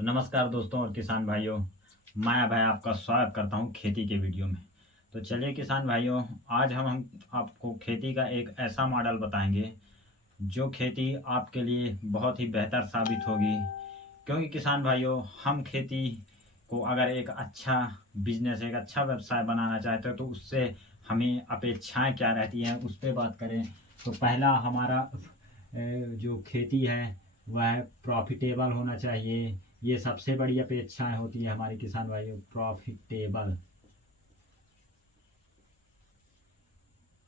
तो नमस्कार दोस्तों और किसान भाइयों, मैं भाई आपका स्वागत करता हूं खेती के वीडियो में। तो चलिए किसान भाइयों, आज हम आपको खेती का एक ऐसा मॉडल बताएंगे जो खेती आपके लिए बहुत ही बेहतर साबित होगी। क्योंकि किसान भाइयों, हम खेती को अगर एक अच्छा बिजनेस, एक अच्छा व्यवसाय बनाना चाहते हो तो उससे हमें अपेक्षाएं क्या रहती हैं उस पर बात करें। तो पहला हमारा जो खेती है वह प्रॉफिटेबल होना चाहिए। ये सबसे बड़ी अपेक्षाएं होती है हमारे किसान भाइयों, प्रॉफिटेबल,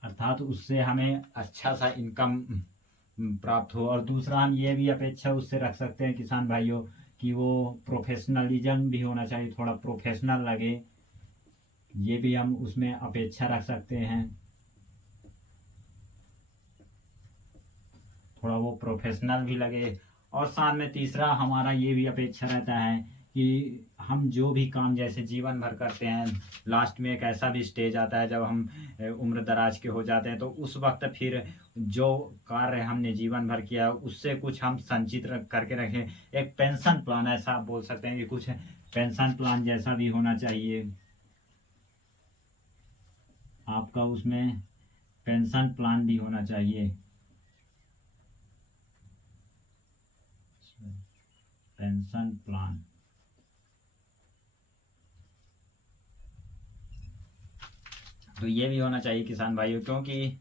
अर्थात उससे हमें अच्छा सा इनकम प्राप्त हो। और दूसरा हम ये भी अपेक्षा उससे रख सकते हैं किसान भाइयों कि वो प्रोफेशनलिज्म भी होना चाहिए, थोड़ा प्रोफेशनल लगे। ये भी हम उसमें अपेक्षा रख सकते हैं, थोड़ा वो प्रोफेशनल भी लगे। और साथ में तीसरा हमारा ये भी अपेक्षा रहता है कि हम जो भी काम जैसे जीवन भर करते हैं, लास्ट में एक ऐसा भी स्टेज आता है जब हम उम्र दराज के हो जाते हैं, तो उस वक्त फिर जो कार्य हमने जीवन भर किया उससे कुछ हम संचित करके रखें। एक पेंशन प्लान, ऐसा आप बोल सकते हैं कि कुछ पेंशन प्लान जैसा भी होना चाहिए आपका, उसमें पेंशन प्लान भी होना चाहिए। पेंशन प्लान, तो ये भी होना चाहिए किसान भाइयों। क्योंकि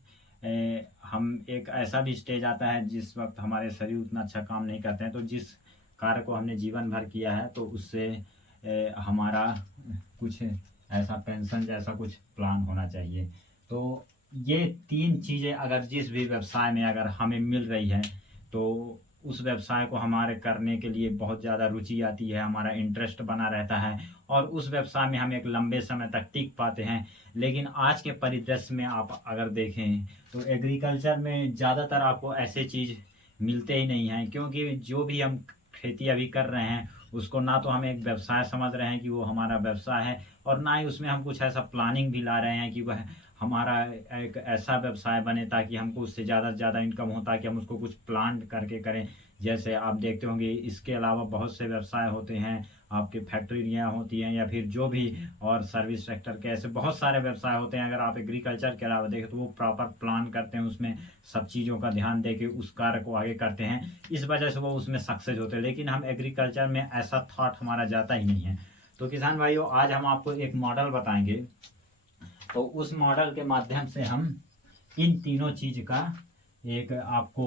हम एक ऐसा भी स्टेज आता है जिस वक्त हमारे शरीर उतना अच्छा काम नहीं करते हैं, तो जिस कार्य को हमने जीवन भर किया है तो उससे हमारा कुछ ऐसा पेंशन जैसा कुछ प्लान होना चाहिए। तो ये तीन चीज़ें अगर जिस भी व्यवसाय में अगर हमें मिल रही है तो उस व्यवसाय को हमारे करने के लिए बहुत ज़्यादा रुचि आती है, हमारा इंटरेस्ट बना रहता है और उस व्यवसाय में हम एक लंबे समय तक टिक पाते हैं। लेकिन आज के परिदृश्य में आप अगर देखें तो एग्रीकल्चर में ज़्यादातर आपको ऐसे चीज़ मिलते ही नहीं हैं। क्योंकि जो भी हम खेती अभी कर रहे हैं उसको ना तो हम एक व्यवसाय समझ रहे हैं कि वो हमारा व्यवसाय है, और ना ही उसमें हम कुछ ऐसा प्लानिंग भी ला रहे हैं कि वह हमारा एक ऐसा व्यवसाय बने ताकि हमको उससे ज़्यादा से ज़्यादा इनकम हो, ताकि हम उसको कुछ प्लान करके करें। जैसे आप देखते होंगे इसके अलावा बहुत से व्यवसाय होते हैं, आपकी फैक्ट्रियाँ होती हैं या फिर जो भी और सर्विस सेक्टर के ऐसे बहुत सारे व्यवसाय होते हैं। अगर आप एग्रीकल्चर के अलावा देखें तो वो प्रॉपर प्लान करते हैं, उसमें सब चीज़ों का ध्यान दे के उस कार्य को आगे करते हैं, इस वजह से वो उसमें सक्सेस होते हैं। लेकिन हम एग्रीकल्चर में ऐसा थॉट हमारा जाता ही नहीं है। तो किसान भाइयों, आज हम आपको एक मॉडल बताएंगे, तो उस मॉडल के माध्यम से हम इन तीनों चीज़ का एक आपको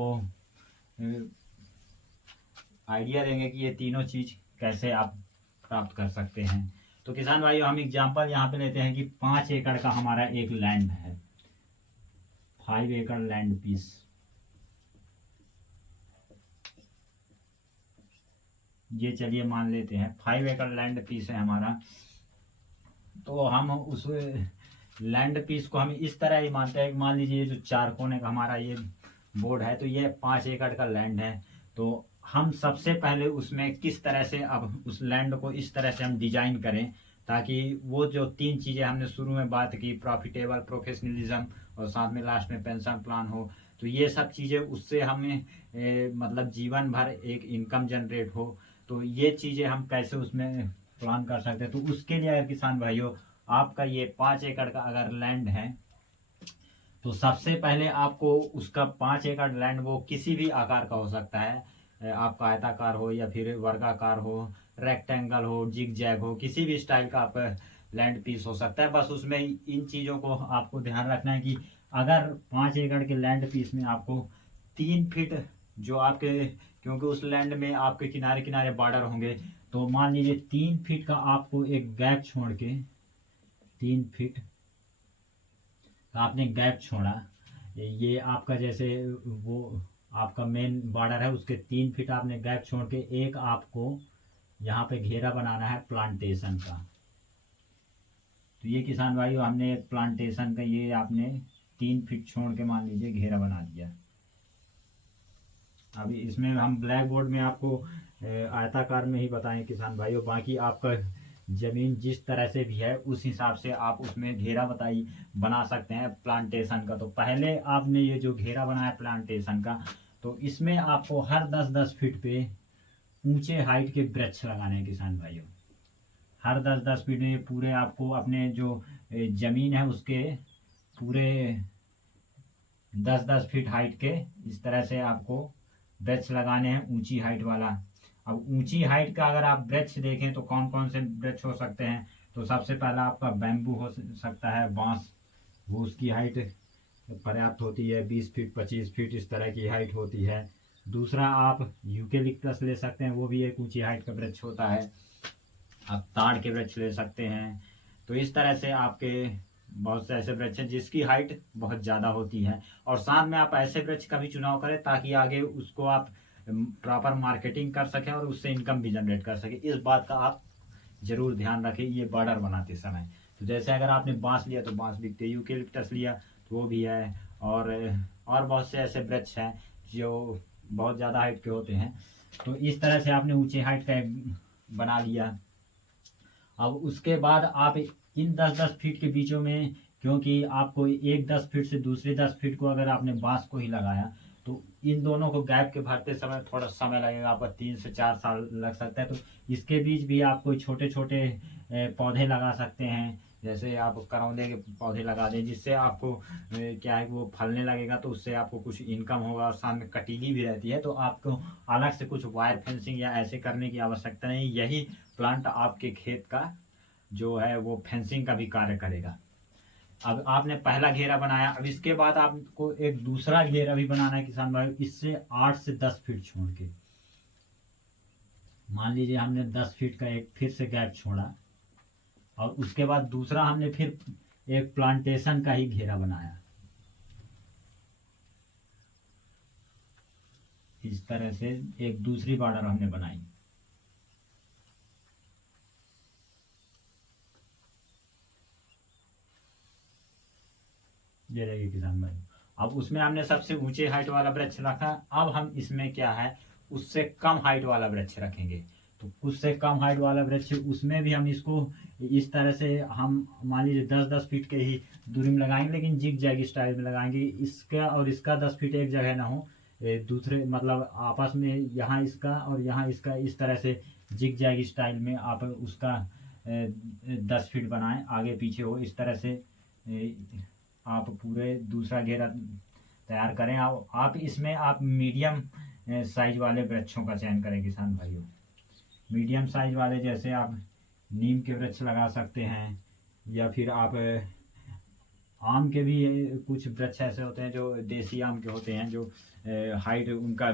आइडिया देंगे कि ये तीनों चीज़ कैसे आप प्राप्त कर सकते हैं। तो किसान भाइयों, हम एग्जांपल यहाँ पे लेते हैं कि 5 एकड़ का हमारा एक लैंड है, 5 एकड़ लैंड पीस। ये चलिए मान लेते हैं 5 एकड़ लैंड पीस है हमारा। तो हम उस लैंड पीस को हम इस तरह ही मानते हैं, मान लीजिए ये जो 4 कोने का हमारा ये बोर्ड है, तो ये 5 एकड़ का लैंड है। तो हम सबसे पहले उसमें किस तरह से अब उस लैंड को इस तरह से हम डिजाइन करें ताकि वो जो तीन चीज़ें हमने शुरू में बात की, प्रॉफिटेबल, प्रोफेशनलिज्म और साथ में लास्ट में पेंशन प्लान हो, तो ये सब चीज़ें उससे हमें मतलब जीवन भर एक इनकम जनरेट हो। तो ये चीज़ें हम कैसे उसमें प्लान कर सकते हैं। तो उसके लिए अगर किसान भाइयों आपका ये 5 एकड़ का अगर लैंड है तो सबसे पहले आपको उसका 5 एकड़ लैंड वो किसी भी आकार का हो सकता है, आपका आयताकार हो या फिर वर्गाकार हो, रेक्टेंगल हो, जिग जैग हो, किसी भी स्टाइल का आपका लैंड पीस हो सकता है। बस उसमें इन चीज़ों को आपको ध्यान रखना है कि अगर 5 एकड़ के लैंड पीस में आपको 3 फीट जो आपके, क्योंकि उस लैंड में आपके किनारे किनारे बॉर्डर होंगे, तो मान लीजिए 3 फीट का आपको एक गैप छोड़ के, 3 फीट का आपने गैप छोड़ा, ये आपका जैसे वो आपका मेन बॉर्डर है उसके 3 फीट आपने गैप छोड़ के एक आपको यहाँ पे घेरा बनाना है प्लांटेशन का। तो ये किसान भाइयों हमने एक प्लांटेशन का ये आपने 3 फीट छोड़ के मान लीजिए घेरा बना दिया। अभी इसमें हम ब्लैक बोर्ड में आपको आयताकार में ही बताएं किसान भाइयों, बाकी आपका जमीन जिस तरह से भी है उस हिसाब से आप उसमें घेरा बना सकते हैं प्लांटेशन का। तो पहले आपने ये जो घेरा बनाया प्लांटेशन का, तो इसमें आपको हर 10-10 फीट पे ऊंचे हाइट के वृक्ष लगाने हैं किसान भाइयों। हर 10-10 फीट में पूरे आपको अपने जो जमीन है उसके पूरे 10-10 फीट हाइट के इस तरह से आपको वृक्ष लगाने हैं, ऊंची हाइट वाला। अब ऊंची हाइट का अगर आप वृक्ष देखें तो कौन कौन से वृक्ष हो सकते हैं, तो सबसे पहला आपका बैम्बू हो सकता है, बांस, वो उसकी हाइट पर्याप्त होती है, 20 फीट 25 फीट इस तरह की हाइट होती है। दूसरा आप यूकेलिप्टस ले सकते हैं, वो भी एक ऊंची हाइट का वृक्ष होता है। आप ताड़ के वृक्ष ले सकते हैं। तो इस तरह से आपके बहुत से ऐसे वृक्ष हैं जिसकी हाइट बहुत ज़्यादा होती है। और साथ में आप ऐसे वृक्ष का भी चुनाव करें ताकि आगे उसको आप प्रॉपर मार्केटिंग कर सकें और उससे इनकम भी जनरेट कर सकें। इस बात का आप जरूर ध्यान रखें ये बॉर्डर बनाते समय। तो जैसे अगर आपने बांस लिया तो बांस बिकते, यूकेलिप्टस लिया तो वो भी है, और बहुत से ऐसे वृक्ष हैं जो बहुत ज़्यादा हाइट के होते हैं। तो इस तरह से आपने ऊंचे हाइट का एक बना लिया। अब उसके बाद आप इन 10-10 फीट के बीचों में, क्योंकि आपको एक 10 फीट से दूसरे 10 फीट को अगर आपने बांस को ही लगाया तो इन दोनों को गैप के भरते समय थोड़ा समय लगेगा, आपका 3 से 4 साल लग सकता है। तो इसके बीच भी आप कोई छोटे छोटे पौधे लगा सकते हैं, जैसे आप करौंदे के पौधे लगा दें, जिससे आपको क्या है वो फलने लगेगा, तो उससे आपको कुछ इनकम होगा और साथ में कटीली भी रहती है। तो आपको अलग से कुछ वायर फेंसिंग या ऐसे करने की आवश्यकता नहीं, यही प्लांट आपके खेत का जो है वो फेंसिंग का भी कार्य करेगा। अब आपने पहला घेरा बनाया, अब इसके बाद आपको एक दूसरा घेरा भी बनाना है किसान भाई, इससे 8 से 10 फीट छोड़ के। मान लीजिए हमने 10 फीट का एक फिर से गैप छोड़ा और उसके बाद दूसरा हमने फिर एक प्लांटेशन का ही घेरा बनाया। इस तरह से एक दूसरी बॉर्डर हमने बनाई। ये रहेगी किसान भाई। अब उसमें हमने सबसे ऊंचे हाइट वाला वृक्ष रखा, अब हम इसमें क्या है उससे कम हाइट वाला वृक्ष रखेंगे। तो उससे कम हाइट वाला वृक्ष, उसमें भी हम इसको इस तरह से हम मान लीजिए 10-10 फीट के ही दूरी में लगाएंगे, लेकिन जिग जैग स्टाइल में लगाएंगे। इसका और इसका 10 फीट एक जगह ना हो, दूसरे मतलब आपस में यहाँ इसका और यहाँ इसका इस तरह से जिग जैग स्टाइल में आप उसका 10 फीट बनाएं, आगे पीछे हो इस तरह से आप पूरे दूसरा घेरा तैयार करें। आप इसमें आप मीडियम साइज वाले वृक्षों का चयन करें किसान भाइयों। मीडियम साइज वाले जैसे आप नीम के वृक्ष लगा सकते हैं, या फिर आप आम के भी कुछ वृक्ष ऐसे होते हैं जो देसी आम के होते हैं, जो हाइट उनका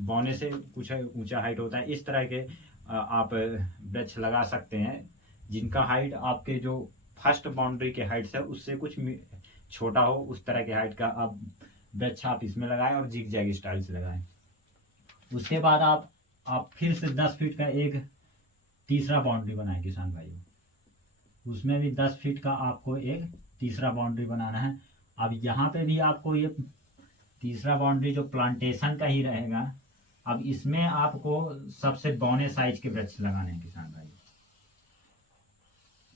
बौने से कुछ ऊंचा हाइट होता है। इस तरह के आप वृक्ष लगा सकते हैं जिनका हाइट आपके जो फर्स्ट बाउंड्री के हाइट से उससे कुछ छोटा हो, उस तरह के हाइट का आप वृक्ष आप इसमें लगाएं और जिग जैग स्टाइल से लगाएं। उसके बाद आप फिर से 10 फीट का एक तीसरा बाउंड्री बनाएं किसान भाइयों। उसमें भी 10 फीट का आपको एक तीसरा बाउंड्री बनाना है। अब यहाँ पे भी आपको ये तीसरा बाउंड्री जो प्लांटेशन का ही रहेगा, अब इसमें आपको सबसे बौने साइज के वृक्ष लगाने हैं किसान भाई।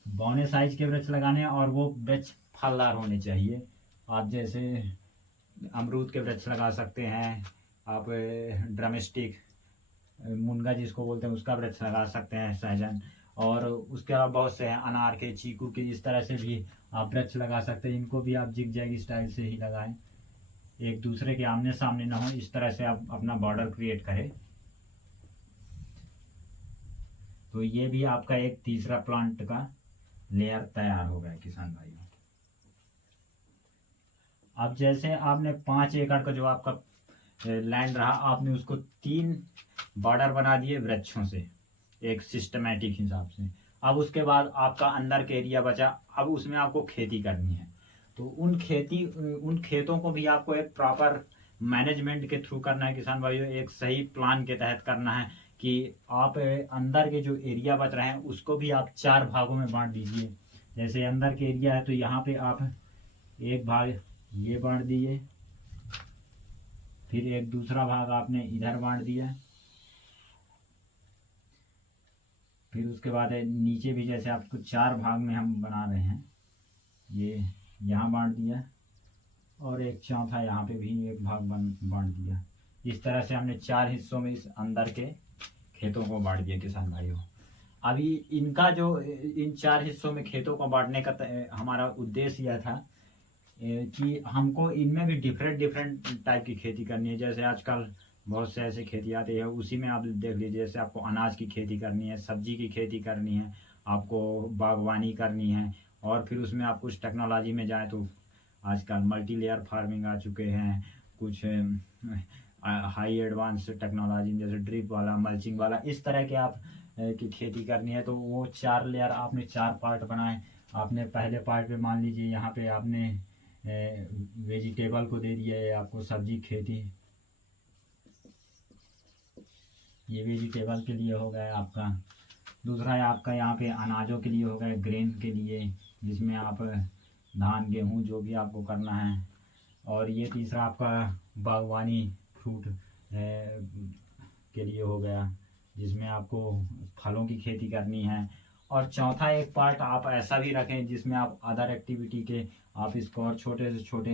बौने साइज के वृक्ष लगाने हैं और वो वृक्ष फलदार होने चाहिए। आप जैसे अमरूद के वृक्ष लगा सकते हैं, आप ड्रमस्टिक मुनगा जिसको बोलते हैं उसका वृक्ष लगा सकते हैं, सहजन, और उसके अलावा बहुत से हैं अनार के, चीकू के, इस तरह से भी आप वृक्ष लगा सकते हैं। इनको भी आप जिग जैग स्टाइल से ही लगाएं, एक दूसरे के आमने सामने ना हो, इस तरह से आप अपना बॉर्डर क्रिएट करें। तो ये भी आपका एक तीसरा प्लांट का लेयर तैयार हो गया किसान भाइयों। अब जैसे आपने 5 एकड़ का जो आपका लैंड रहा, आपने उसको 3 बॉर्डर बना दिए वृक्षों से एक सिस्टमेटिक हिसाब से। अब उसके बाद आपका अंदर के एरिया बचा, अब उसमें आपको खेती करनी है। तो उन खेतों को भी आपको एक प्रॉपर मैनेजमेंट के थ्रू करना है किसान भाइयों, एक सही प्लान के तहत करना है कि आप अंदर के जो एरिया बच रहे हैं उसको भी आप 4 भागों में बांट दीजिए। जैसे अंदर के एरिया है तो यहाँ पे आप एक भाग ये बांट दिए, फिर एक दूसरा भाग आपने इधर बांट दिया, फिर उसके बाद नीचे भी जैसे आपको 4 भाग में हम बना रहे हैं, ये यहाँ बांट दिया और एक चौथा यहाँ पे भी एक भाग बांट दिया। इस तरह से हमने 4 हिस्सों में इस अंदर के खेतों को बांट दिया किसान भाइयों। अभी इनका जो इन 4 हिस्सों में खेतों को बांटने का हमारा उद्देश्य यह था कि हमको इनमें भी डिफरेंट डिफरेंट टाइप की खेती करनी है। जैसे आजकल बहुत से ऐसे खेती आती है, उसी में आप देख लीजिए, जैसे आपको अनाज की खेती करनी है, सब्जी की खेती करनी है, आपको बागवानी करनी है, और फिर उसमें आप कुछ टेक्नोलॉजी में जाएँ तो आजकल मल्टी लेयर फार्मिंग आ चुके हैं, कुछ हाई एडवांस टेक्नोलॉजी जैसे ड्रिप वाला, मल्चिंग वाला, इस तरह के आप की खेती करनी है। तो वो 4 लेयर आपने 4 पार्ट बनाए। आपने पहले पार्ट पे मान लीजिए यहाँ पे आपने वेजिटेबल को दे दिया है, आपको सब्जी खेती, ये वेजिटेबल के लिए हो गया आपका। दूसरा है आपका यहाँ पे अनाजों के लिए हो गया, ग्रेन के लिए, जिसमें आप धान गेहूँ जो भी आपको करना है। और ये तीसरा आपका बागवानी फ्रूट के लिए हो गया, जिसमें आपको फलों की खेती करनी है। और चौथा एक पार्ट आप ऐसा भी रखें जिसमें आप अदर एक्टिविटी के आप इसको और छोटे से छोटे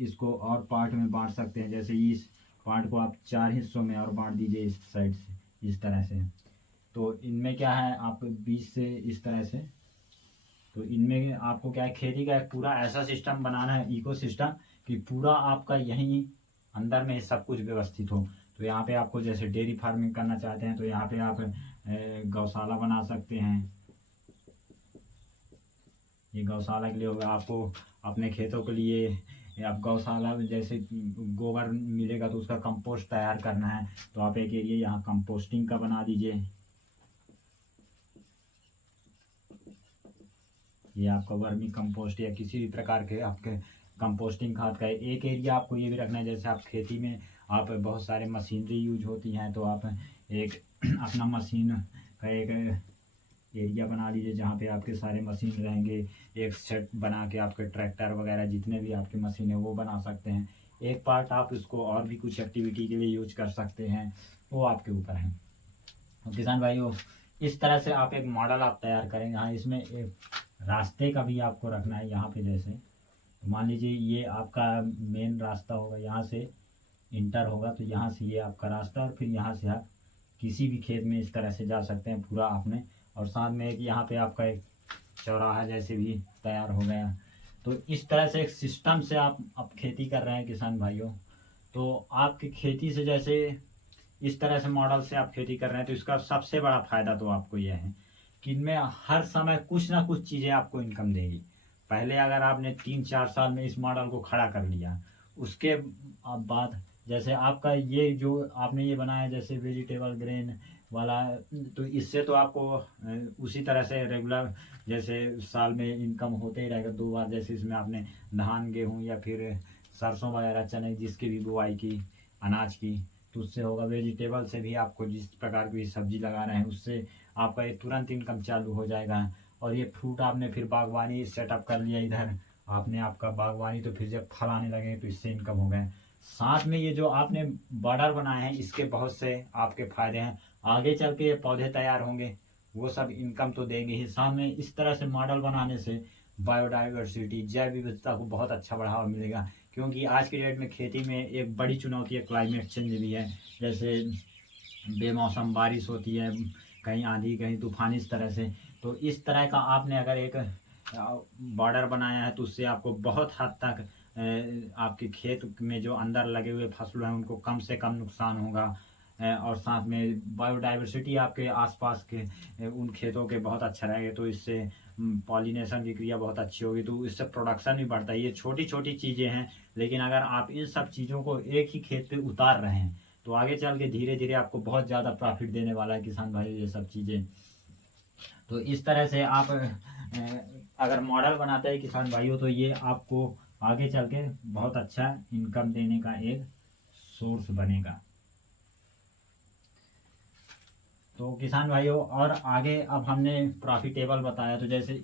इसको और पार्ट में बांट सकते हैं। जैसे इस पार्ट को आप 4 हिस्सों में और बांट दीजिए इस साइड से, इस तरह से। तो इनमें क्या है, आप बीच से इस तरह से, तो इनमें आपको क्या है, खेती का एक पूरा ऐसा सिस्टम बनाना है, इकोसिस्टम, कि पूरा आपका यहीं अंदर में सब कुछ व्यवस्थित हो। तो यहाँ पे आपको जैसे डेयरी फार्मिंग करना चाहते हैं तो यहाँ पे आप गौशाला बना सकते हैं। ये गौशाला के लिए होगा। आपको अपने खेतों के लिए आप गौशाला में जैसे गोबर मिलेगा तो उसका कंपोस्ट तैयार करना है, तो आप एक एरिया यहाँ कंपोस्टिंग का बना दीजिए। ये आपका वर्मी कंपोस्ट या किसी भी प्रकार के आपके कंपोस्टिंग खाद का एक एरिया आपको ये भी रखना है। जैसे आप खेती में आप बहुत सारे मशीनरी यूज होती हैं, तो आप एक अपना मशीन का एक एरिया बना लीजिए जहाँ पे आपके सारे मशीन रहेंगे। एक सेट बना के आपके ट्रैक्टर वगैरह जितने भी आपके मशीन है वो बना सकते हैं। एक पार्ट आप इसको और भी कुछ एक्टिविटी के लिए यूज कर सकते हैं, वो आपके ऊपर है। तो किसान भाइयों, इस तरह से आप एक मॉडल आप तैयार करेंगे। हाँ, इसमें एक रास्ते का भी आपको रखना है। यहाँ पे जैसे तो मान लीजिए ये आपका मेन रास्ता होगा, यहाँ से इंटर होगा, तो यहाँ से ये आपका रास्ता, और फिर यहाँ से आप किसी भी खेत में इस तरह से जा सकते हैं पूरा आपने। और साथ में एक यहाँ पे आपका एक चौराहा जैसे भी तैयार हो गया। तो इस तरह से एक सिस्टम से आप अब खेती कर रहे हैं किसान भाइयों। तो आपकी खेती से जैसे इस तरह से मॉडल से आप खेती कर रहे हैं, तो इसका सबसे बड़ा फायदा तो आपको यह है कि इनमें हर समय कुछ ना कुछ चीज़ें आपको इनकम देगी। पहले अगर आपने 3-4 साल में इस मॉडल को खड़ा कर लिया, उसके बाद जैसे आपका ये जो आपने ये बनाया जैसे वेजिटेबल ग्रेन वाला, तो इससे तो आपको उसी तरह से रेगुलर जैसे साल में इनकम होते ही रहेगा 2 बार। जैसे इसमें आपने धान गेहूँ या फिर सरसों वगैरह चने जिसकी भी बुआई की अनाज की, तो उससे होगा। वेजिटेबल से भी आपको जिस प्रकार की सब्जी लगा रहे हैं उससे आपका ये तुरंत इनकम चालू हो जाएगा। और ये फ्रूट आपने फिर बागवानी सेटअप कर लिया इधर आपने, आपका बागवानी, तो फिर जब फल आने लगे तो इससे इनकम हो गए। साथ में ये जो आपने बॉर्डर बनाए हैं इसके बहुत से आपके फायदे हैं। आगे चल के ये पौधे तैयार होंगे, वो सब इनकम तो देंगे ही। साथ में इस तरह से मॉडल बनाने से बायोडाइवर्सिटी, जैव विविधता को बहुत अच्छा बढ़ावा मिलेगा। क्योंकि आज की डेट में खेती में एक बड़ी चुनौती है क्लाइमेट चेंज भी है। जैसे बेमौसम बारिश होती है, कहीं आंधी कहीं तूफान, इस तरह से। तो इस तरह का आपने अगर एक बॉर्डर बनाया है तो उससे आपको बहुत हद तक आपके खेत में जो अंदर लगे हुए फसल हैं उनको कम से कम नुकसान होगा। और साथ में बायोडाइवर्सिटी आपके आसपास के उन खेतों के बहुत अच्छा रहेगा। तो इससे पॉलिनेशन की क्रिया बहुत अच्छी होगी, तो इससे प्रोडक्शन भी बढ़ता है। ये छोटी छोटी चीज़ें हैं, लेकिन अगर आप इन सब चीज़ों को एक ही खेत पे उतार रहे हैं तो आगे चल के धीरे धीरे आपको बहुत ज़्यादा प्रॉफिट देने वाला है किसान भाई ये सब चीज़ें। तो इस तरह से आप अगर मॉडल बनाते हैं किसान भाइयों तो ये आपको आगे चल के बहुत अच्छा इनकम देने का एक सोर्स बनेगा। तो किसान भाइयों, और आगे अब हमने प्रॉफिटेबल बताया, तो जैसे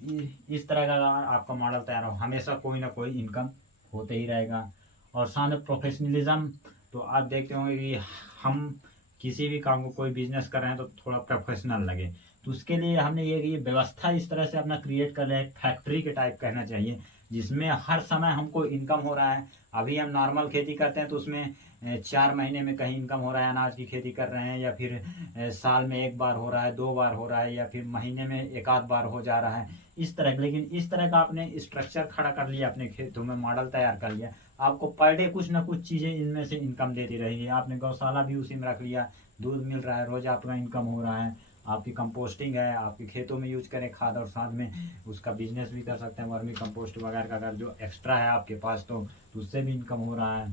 इस तरह का आपका मॉडल तैयार हो, हमेशा कोई ना कोई इनकम होते ही रहेगा। और साथ में प्रोफेशनलिज्म, तो आप देखते होंगे कि हम किसी भी काम को कोई बिजनेस कर रहे हैं तो थोड़ा प्रोफेशनल लगे, तो उसके लिए हमने ये व्यवस्था इस तरह से अपना क्रिएट कर रहे हैं, फैक्ट्री के टाइप कहना चाहिए। जिसमें हर समय हमको इनकम हो रहा है। अभी हम नॉर्मल खेती करते हैं तो उसमें 4 महीने में कहीं इनकम हो रहा है, अनाज की खेती कर रहे हैं, या फिर साल में 1 बार हो रहा है, 2 बार हो रहा है, या फिर महीने में 1 आध बार हो जा रहा है, इस तरह। लेकिन इस तरह का आपने स्ट्रक्चर खड़ा कर लिया अपने खेतों में, मॉडल तैयार कर लिया, आपको पर डे कुछ ना कुछ चीज़ें इनमें से इनकम देती रहेगी। आपने गौशाला भी उसी में रख लिया, दूध मिल रहा है, रोज आपका इनकम हो रहा है, आपकी कंपोस्टिंग है, आपके खेतों में यूज करें खाद, और साथ में उसका बिजनेस भी कर सकते हैं, वर्मी कंपोस्ट वगैरह का अगर जो एक्स्ट्रा है आपके पास तो उससे भी इनकम हो रहा है।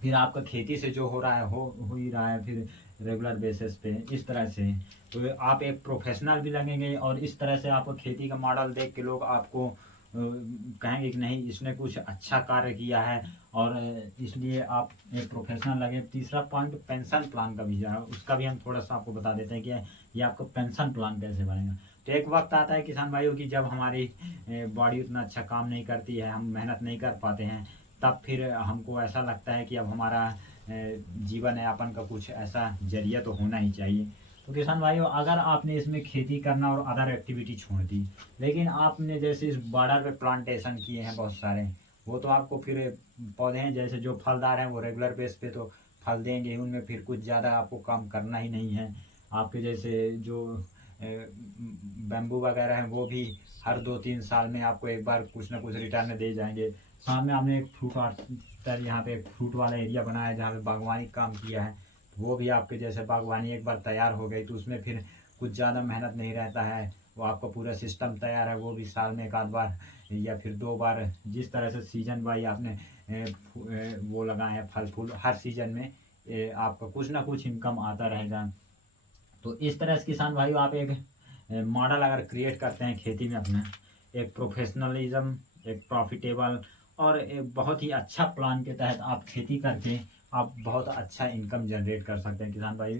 फिर आपका खेती से जो हो रहा है हो ही रहा है फिर रेगुलर बेसिस पे, इस तरह से। तो आप एक प्रोफेशनल भी लगेंगे, और इस तरह से आपको खेती का मॉडल देख के लोग आपको कहेंगे कि नहीं इसने कुछ अच्छा कार्य किया है, और इसलिए आप एक प्रोफेशनल लगे। तीसरा पॉइंट पेंशन प्लान का भी है, उसका भी हम थोड़ा सा आपको बता देते हैं कि ये आपको पेंशन प्लान कैसे बनेगा। तो एक वक्त आता है किसान भाइयों की जब हमारी बॉडी उतना अच्छा काम नहीं करती है, हम मेहनत नहीं कर पाते हैं, तब फिर हमको ऐसा लगता है कि अब हमारा जीवन यापन का कुछ ऐसा जरिया तो होना ही चाहिए। तो किसान भाइयों, अगर आपने इसमें खेती करना और अदर एक्टिविटी छोड़ दी, लेकिन आपने जैसे इस बॉर्डर पे प्लांटेशन किए हैं बहुत सारे, वो तो आपको फिर पौधे हैं जैसे जो फलदार हैं वो रेगुलर बेस पे तो फल देंगे, उनमें फिर कुछ ज़्यादा आपको काम करना ही नहीं है। आपके जैसे जो बैम्बू वगैरह हैं वो भी हर 2-3 साल में आपको एक बार कुछ ना कुछ रिटर्न दे जाएंगे। साथ में हमने एक फ्रूट आर्टर यहाँ पे एक फ्रूट वाला एरिया बनाया है जहाँ पे बागवानी काम किया है, वो भी आपके जैसे बागवानी एक बार तैयार हो गई तो उसमें फिर कुछ ज़्यादा मेहनत नहीं रहता है, वो आपका पूरा सिस्टम तैयार है, वो भी साल में 1 आध बार या फिर 2 बार, जिस तरह से सीजन वाइज आपने वो लगाए हैं फल फूल, हर सीजन में आपका कुछ ना कुछ इनकम आता रहेगा। तो इस तरह से किसान भाइयों आप एक मॉडल अगर क्रिएट करते हैं खेती में अपना, एक प्रोफेशनलिज्म, एक प्रॉफिटेबल और एक बहुत ही अच्छा प्लान के तहत आप खेती करके आप बहुत अच्छा इनकम जनरेट कर सकते हैं किसान भाई।